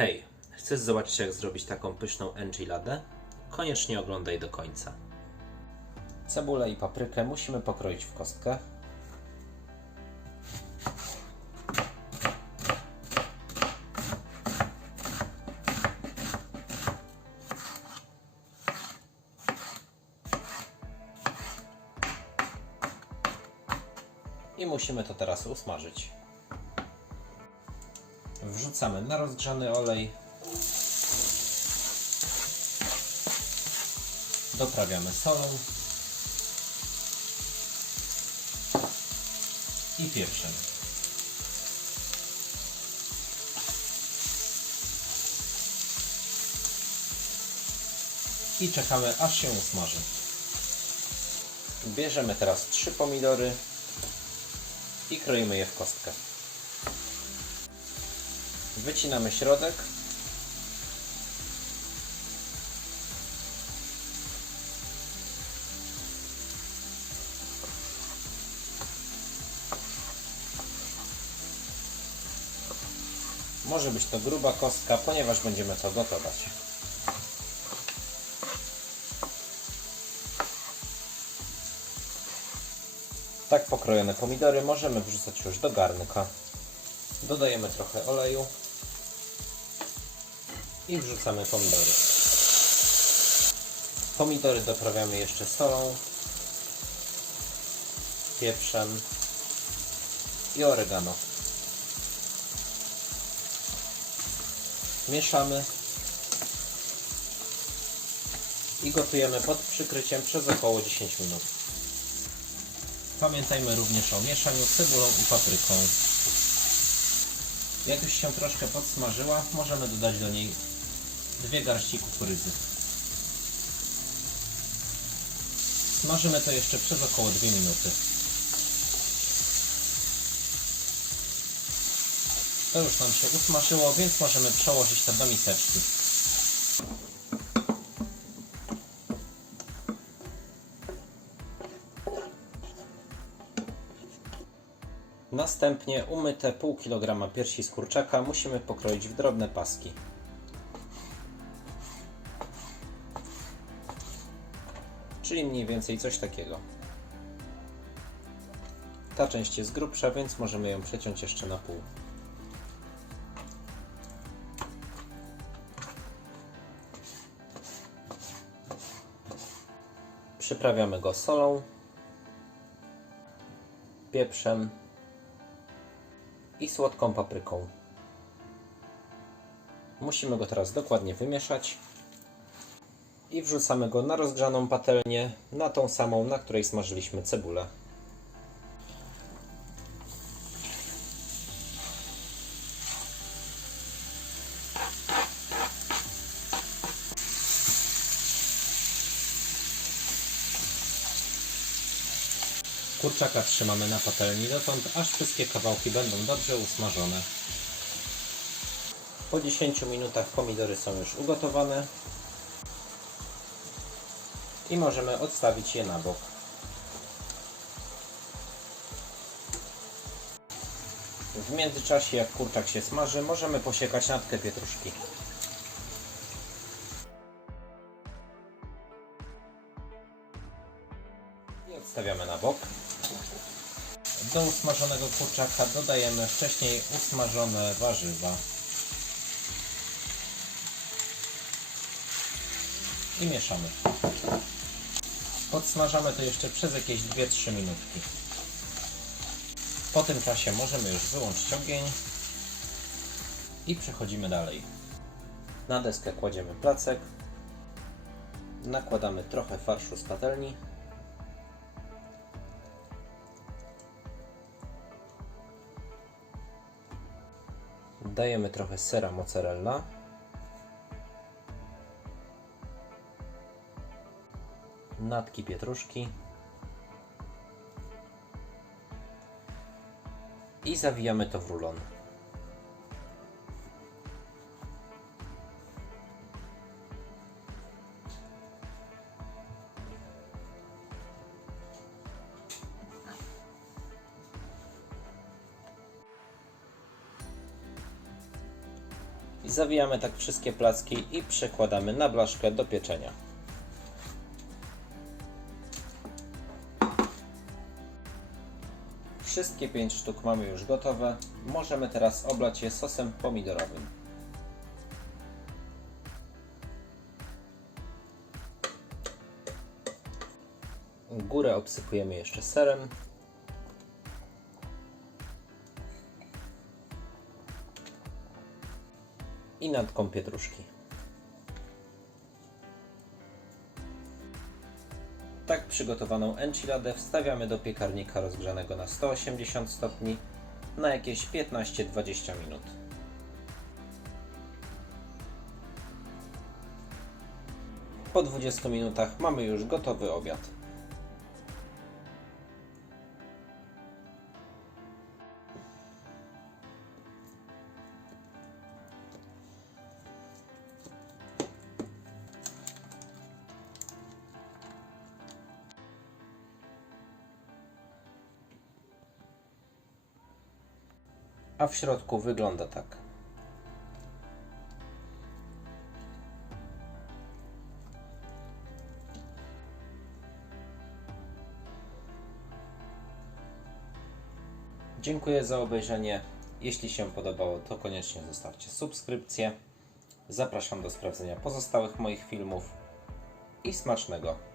Hej, chcesz zobaczyć jak zrobić taką pyszną enchiladę? Koniecznie oglądaj do końca. Cebulę i paprykę musimy pokroić w kostkę. I musimy to teraz usmażyć. Wrzucamy na rozgrzany olej. Doprawiamy solą i pieprzem. I czekamy aż się usmaży. Bierzemy teraz trzy pomidory i kroimy je w kostkę. Wycinamy środek. Może być to gruba kostka, ponieważ będziemy to gotować. Tak pokrojone pomidory możemy wrzucać już do garnka. Dodajemy trochę oleju i wrzucamy pomidory. Pomidory doprawiamy jeszcze solą, pieprzem i oregano. Mieszamy i gotujemy pod przykryciem przez około 10 minut. Pamiętajmy również o mieszaniu cebulą i papryką. Jak już się troszkę podsmażyła, możemy dodać do niej dwie garści kukurydzy. Smażymy to jeszcze przez około 2 minuty. To już nam się usmażyło, więc możemy przełożyć to do miseczki. Następnie umyte pół kilograma piersi z kurczaka musimy pokroić w drobne paski. Czyli mniej więcej coś takiego. Ta część jest grubsza, więc możemy ją przeciąć jeszcze na pół. Przyprawiamy go solą, pieprzem i słodką papryką. Musimy go teraz dokładnie wymieszać i wrzucamy go na rozgrzaną patelnię, na tą samą, na której smażyliśmy cebulę. Kurczaka trzymamy na patelni dotąd, aż wszystkie kawałki będą dobrze usmażone. Po 10 minutach pomidory są już ugotowane i możemy odstawić je na bok. W międzyczasie, jak kurczak się smaży, możemy posiekać natkę pietruszki. I odstawiamy na bok. Do usmażonego kurczaka dodajemy wcześniej usmażone warzywa. I mieszamy. Podsmażamy to jeszcze przez jakieś 2-3 minutki. Po tym czasie możemy już wyłączyć ogień i przechodzimy dalej. Na deskę kładziemy placek. Nakładamy trochę farszu z patelni. Dajemy trochę sera mozzarella. Natki pietruszki. I zawijamy to w rulon. Zawijamy tak wszystkie placki i przekładamy na blaszkę do pieczenia. Wszystkie 5 sztuk mamy już gotowe. Możemy teraz oblać je sosem pomidorowym. Górę obsypujemy jeszcze serem. I natką pietruszki. Przygotowaną enchiladę wstawiamy do piekarnika rozgrzanego na 180 stopni na jakieś 15-20 minut. Po 20 minutach mamy już gotowy obiad. A w środku wygląda tak. Dziękuję za obejrzenie. Jeśli się podobało, to koniecznie zostawcie subskrypcję. Zapraszam do sprawdzenia pozostałych moich filmów i smacznego.